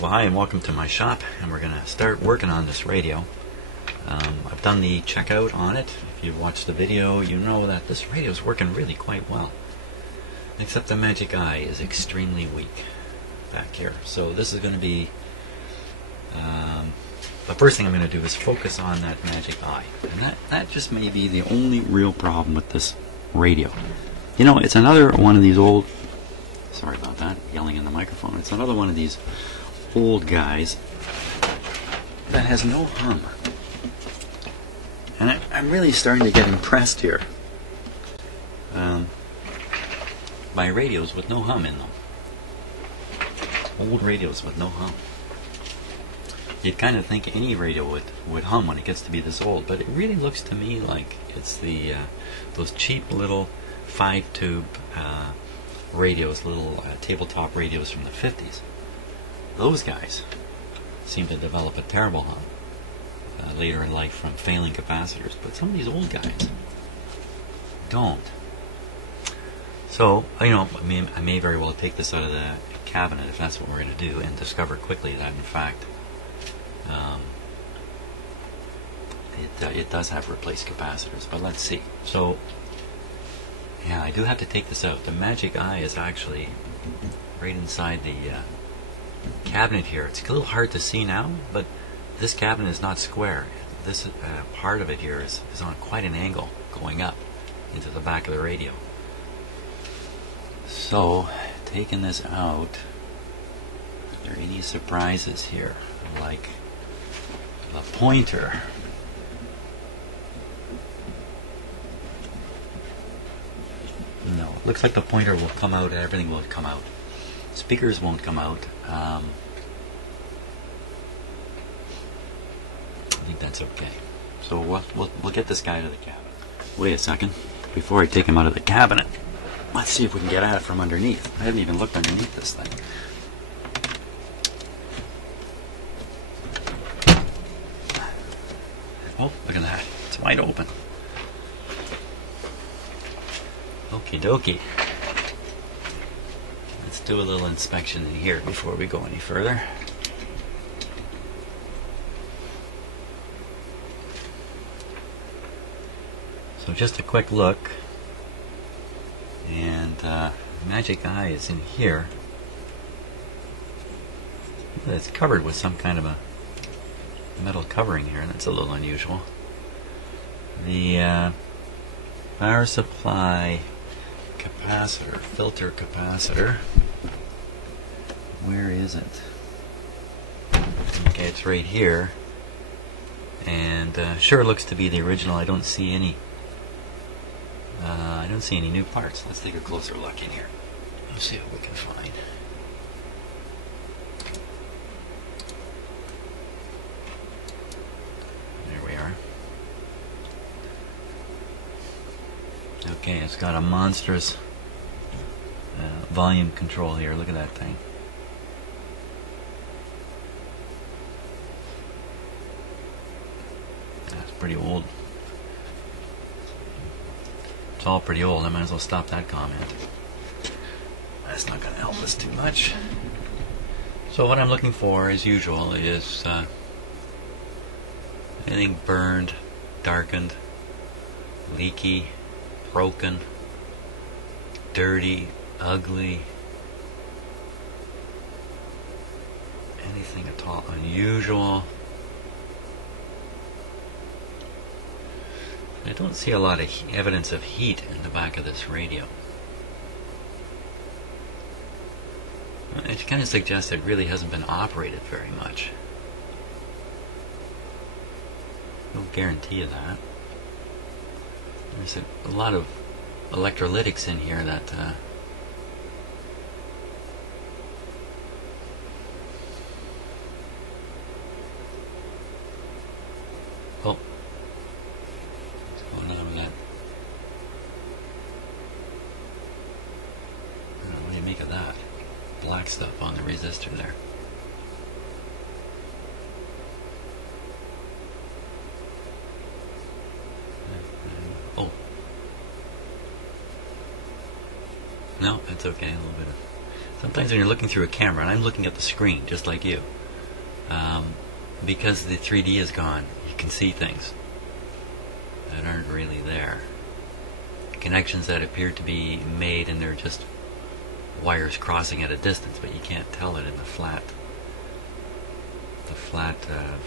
Well, hi and welcome to my shop, and we're going to start working on this radio. I've done the checkout on it. If you've watched the video, you know that this radio is working really quite well. Except the magic eye is extremely weak back here. So this is going to be... the first thing I'm going to do is focus on that magic eye. And that just may be the only real problem with this radio. You know, it's another one of these old... Sorry about that, yelling in the microphone. It's another one of these old guys that has no hum. And I'm really starting to get impressed here by radios with no hum in them. Old radios with no hum. You'd kind of think any radio would hum when it gets to be this old, but it really looks to me like it's the those cheap little 5-tube radios, little tabletop radios from the 50s. Those guys seem to develop a terrible hum later in life from failing capacitors, but some of these old guys don't. So, you know, I may very well take this out of the cabinet if that's what we're going to do, and discover quickly that in fact it does have replaced capacitors. But let's see. So, yeah, I do have to take this out. The magic eye is actually right inside the cabinet here. It's a little hard to see now, but this cabinet is not square. This part of it here is on quite an angle going up into the back of the radio. So, taking this out, are there any surprises here? Like the pointer. No, looks like the pointer will come out and everything will come out. Speakers won't come out. I think that's okay. So we'll get this guy out of the cabinet. Wait a second. Before I take him out of the cabinet, let's see if we can get at it from underneath. I haven't even looked underneath this thing. Oh, look at that. It's wide open. Okie dokie. Let's do a little inspection in here before we go any further. So just a quick look. And magic eye is in here. It's covered with some kind of a metal covering here. That's a little unusual. The power supply capacitor, filter capacitor. Where is it? Okay, it's right here. And sure looks to be the original. I don't see any new parts. Let's take a closer look in here. Let's see what we can find. There we are. Okay, it's got a monstrous volume control here. Look at that thing. That's pretty old. It's all pretty old. I might as well stop that comment. That's not going to help us too much. So what I'm looking for, as usual, is anything burned, darkened, leaky, broken, dirty, ugly, anything at all unusual. I don't see a lot of evidence of heat in the back of this radio. It kind of suggests it really hasn't been operated very much. No guarantee of that. There's a lot of electrolytics in here that oh, what's going on with that? I don't know, what do you make of that? Black stuff on the resistor there. Oh. No, it's okay. A little bit of Sometimes when you're looking through a camera, and I'm looking at the screen just like you, because the 3D is gone, you can see things that aren't really there. Connections that appear to be made, and they're just wires crossing at a distance, but you can't tell it in the flat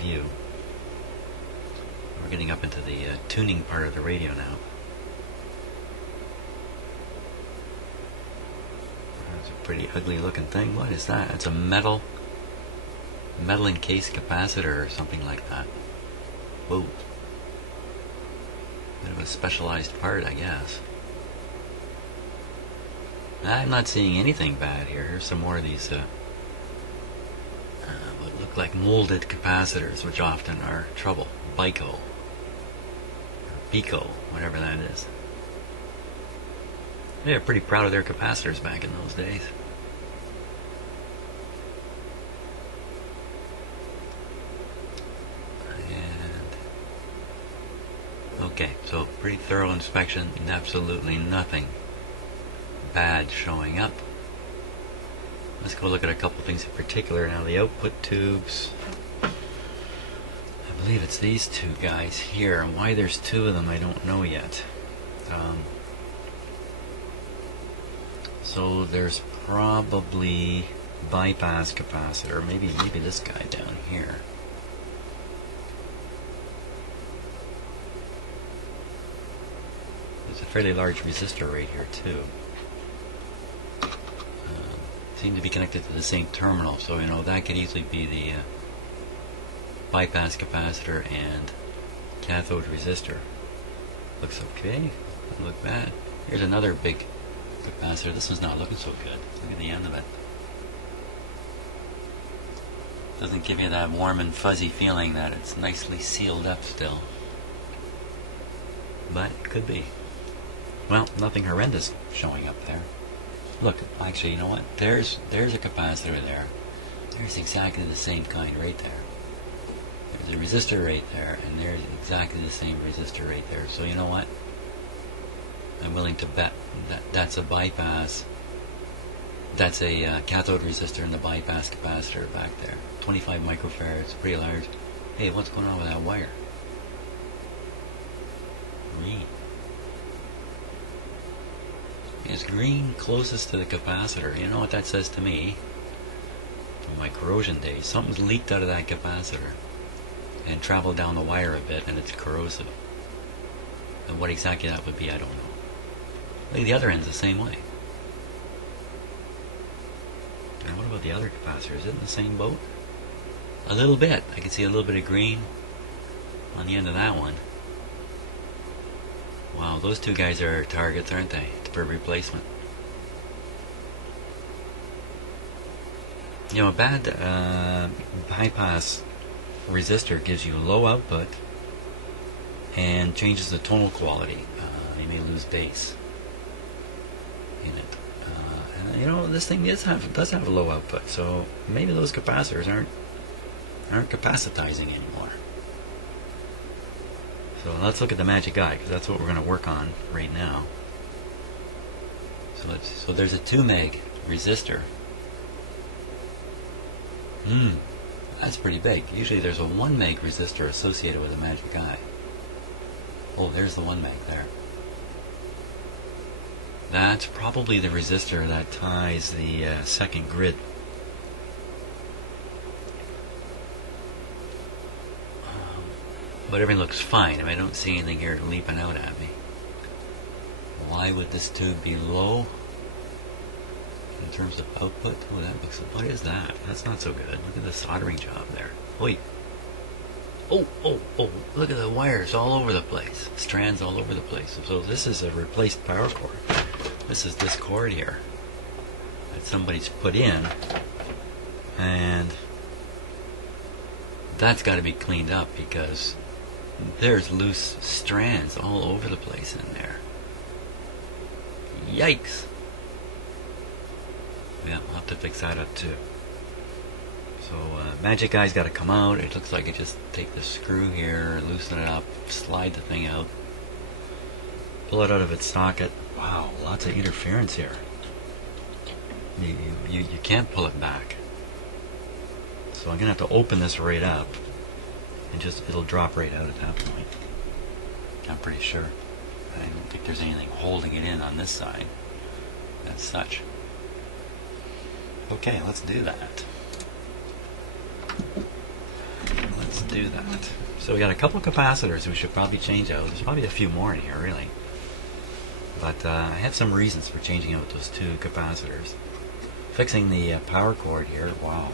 view. We're getting up into the tuning part of the radio now. That's a pretty ugly looking thing. What is that? It's a metal encased capacitor or something like that. Whoa. Bit of a specialized part, I guess. I'm not seeing anything bad here. Here's some more of these what look like molded capacitors, which often are trouble. Bico. Or Bico, whatever that is. They were pretty proud of their capacitors back in those days. Okay, so pretty thorough inspection, and absolutely nothing bad showing up. Let's go look at a couple things in particular now. The output tubes, I believe it's these two guys here, and why there's two of them I don't know yet. So there's probably bypass capacitor, maybe this guy down here. There's a fairly large resistor right here too. Seem to be connected to the same terminal, so you know that could easily be the bypass capacitor and cathode resistor. Looks okay, doesn't look bad. Here's another big capacitor. This one's not looking so good. Look at the end of it. Doesn't give you that warm and fuzzy feeling that it's nicely sealed up still. But it could be. Well, nothing horrendous showing up there. Look, actually, you know what? There's a capacitor there. There's exactly the same kind right there. There's a resistor right there, and there's exactly the same resistor right there. So you know what? I'm willing to bet that that's a bypass. That's a cathode resistor and the bypass capacitor back there. 25 microfarads, pretty large. Hey, what's going on with that wire? Green. It's green closest to the capacitor. You know what that says to me? From my corrosion days, something's leaked out of that capacitor and traveled down the wire a bit, and it's corrosive. And what exactly that would be, I don't know. Look at the other end's the same way. And what about the other capacitor? Is it in the same boat? A little bit. I can see a little bit of green on the end of that one. Wow, those two guys are targets, aren't they? For replacement. You know, a bad bypass resistor gives you low output and changes the tonal quality. You may lose bass in it. And you know, this thing does have a low output, so maybe those capacitors aren't capacitizing anymore. So let's look at the magic eye, because that's what we're going to work on right now. So there's a 2 meg resistor. That's pretty big. Usually there's a 1 meg resistor associated with a magic eye. Oh, there's the 1 meg there. That's probably the resistor that ties the second grid. But everything looks fine. I mean, I don't see anything here leaping out at me. Why would this tube be low in terms of output? Oh, that looks. What is that? That's not so good. Look at the soldering job there. Wait. Oh! Look at the wires all over the place. Strands all over the place. So this is a replaced power cord. This is this cord here that somebody's put in, and that's got to be cleaned up because there's loose strands all over the place in there. Yikes! Yeah, I'll have to fix that up too. So magic eye's got to come out. It looks like I just take the screw here, loosen it up, slide the thing out, pull it out of its socket. Wow, lots of interference here. you can't pull it back. So I'm going to have to open this right up, and just it'll drop right out at that point. I'm pretty sure. I don't think there's anything holding it in on this side as such. Okay, let's do that. Let's do that. So we got a couple of capacitors we should probably change out. There's probably a few more in here, really. But I have some reasons for changing out those two capacitors. Fixing the power cord here, wow.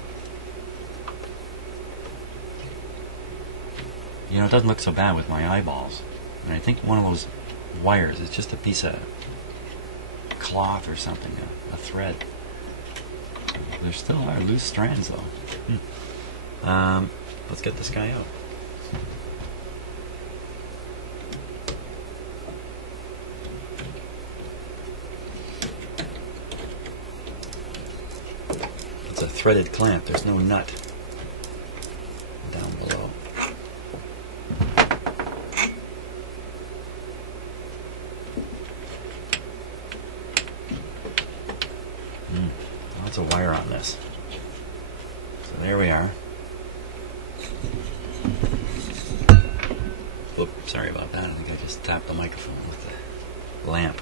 You know, it doesn't look so bad with my eyeballs. And I think one of those wires is just a piece of cloth or something, a thread. There still are loose strands though. Let's get this guy out. It's a threaded clamp, there's no nut down below. Lots of wire on this. So there we are. Whoop, sorry about that. I think I just tapped the microphone with the lamp.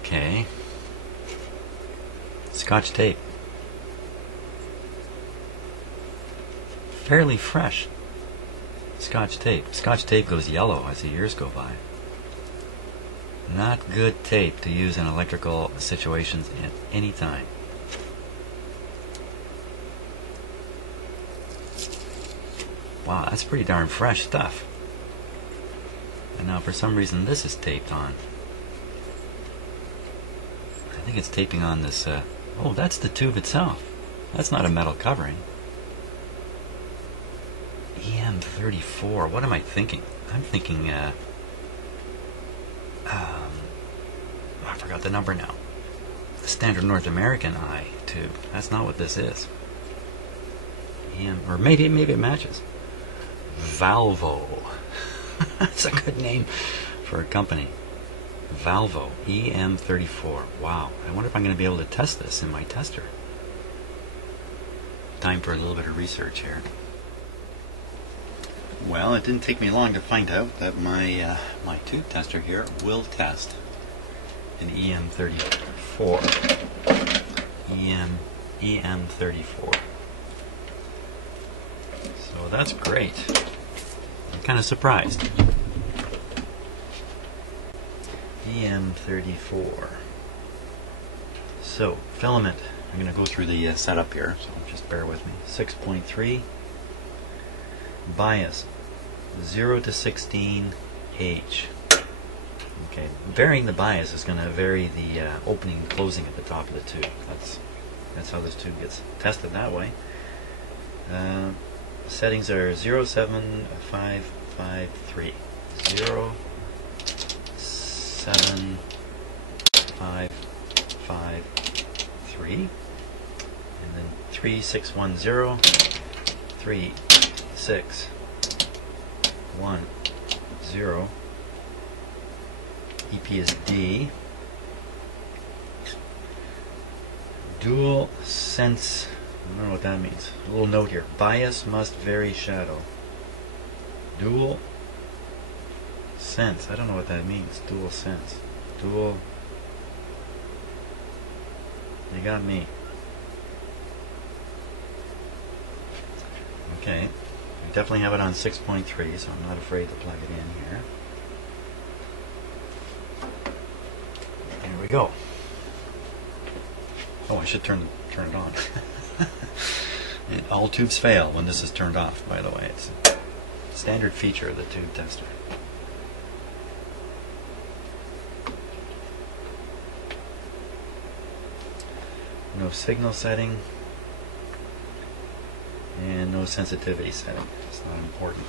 Okay. Scotch tape. Fairly fresh Scotch tape. Scotch tape goes yellow as the years go by. Not good tape to use in electrical situations at any time. Wow, that's pretty darn fresh stuff. And now for some reason this is taped on. I think it's taping on this, oh, that's the tube itself. That's not a metal covering. EM34, what am I thinking? I'm thinking, I forgot the number now. The standard North American eye tube. That's not what this is. Or maybe it matches. Valvo. That's a good name for a company. Valvo EM34. Wow. I wonder if I'm going to be able to test this in my tester. Time for a little bit of research here. Well, it didn't take me long to find out that my tube tester here will test an EM34. EM34. So that's great. I'm kind of surprised. EM34. So, filament. I'm going to go through the setup here, so just bear with me. 6.3. Bias 0 to 16 H. Okay, varying the bias is going to vary the opening and closing at the top of the tube. That's how this tube gets tested that way. Settings are 07553. 07553. And then 3610. 3610. EP is D. Dual sense. I don't know what that means. A little note here. Bias must vary shadow. Dual sense. I don't know what that means. Dual sense. Dual. You got me. Okay. We definitely have it on 6.3, so I'm not afraid to plug it in here. There we go. Oh, I should turn it on. And all tubes fail when this is turned off, by the way. It's a standard feature of the tube tester. No signal setting. And no sensitivity setting. It's not important.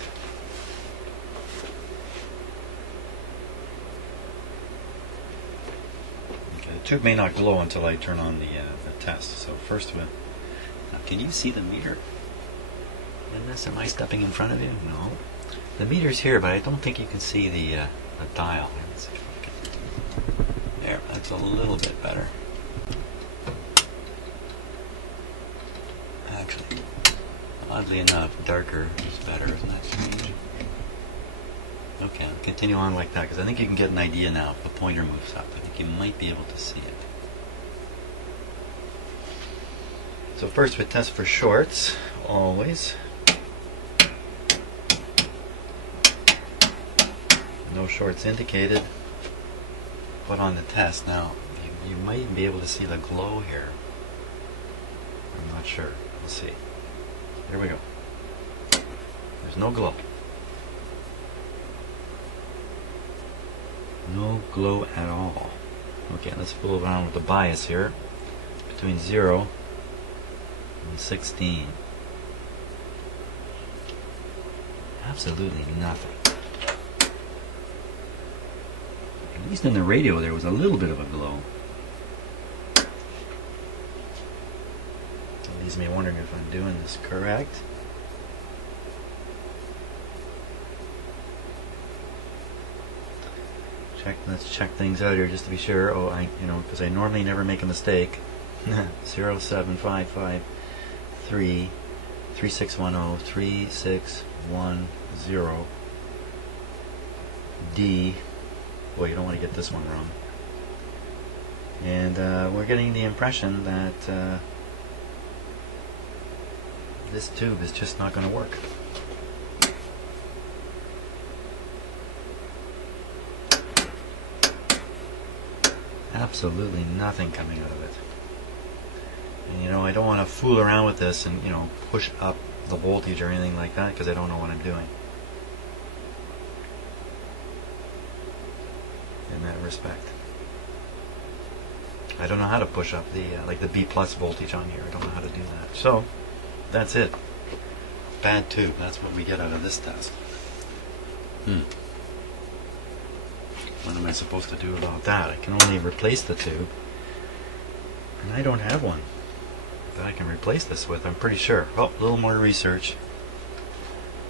Okay, the tube may not glow until I turn on the test. So first now, can you see the meter in this? Am I stepping in front of you? No. The meter's here, but I don't think you can see the dial. Let's see if I can. There, that's a little bit better. Oddly enough, darker is better. Isn't that strange? Okay, I'll continue on like that because I think you can get an idea now if the pointer moves up. I think you might be able to see it. So first we test for shorts, always. No shorts indicated. Put on the test. Now, you might even be able to see the glow here. I'm not sure. We'll see. There we go. There's no glow. No glow at all. Okay, let's fool around with the bias here. Between 0 and 16. Absolutely nothing. At least in the radio there was a little bit of a glow. That leaves me wondering if I'm doing this correct. Let's check things out here just to be sure. Oh, because I normally never make a mistake. 07553 3610 3610 D. Boy, you don't want to get this one wrong. And we're getting the impression that this tube is just not going to work. Absolutely nothing coming out of it. And I don't want to fool around with this and push up the voltage or anything like that because I don't know what I'm doing in that respect. I don't know how to push up the like the B plus voltage on here. I don't know how to do that. So that's it. Bad tube. That's what we get out of this test. What am I supposed to do about that? I can only replace the tube, and I don't have one that I can replace this with, I'm pretty sure. Oh, a little more research.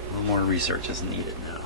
A little more research is needed now.